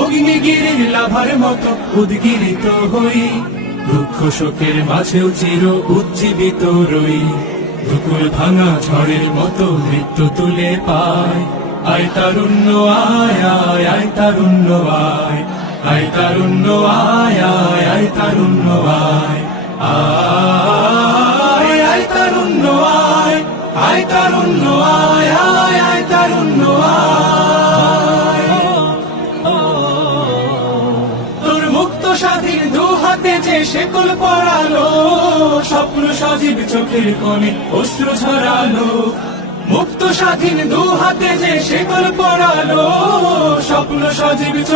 অগ্নিগিরির লাভার মতো উদ্গিরিত হই, দুঃখ শোকের মাঝেও চির উজ্জীবিত রই। দুকুল ভাঙা ঝড়ের মতো মৃত্যু তুলে পায়, আয় তারুণ্য আয় আয় আয় তারুণ্য আয়, আয় তারুণ্য আয় আয় আয় তারুণ্য আয়, আয় আয় তারুণ্য আয়, আয় তারুণ্য আয় আয় আয় তারুণ্য আয়। তোর মুক্ত স্বাধীন দু হাতে যে শেকল পরালো, স্বপ্ন সজীব চোখের কোণে অশ্রু ঝরালো। মুক্ত স্বাধীন দু হাতে যে শেকল পরালো, স্বপ্ন সজীব চোখে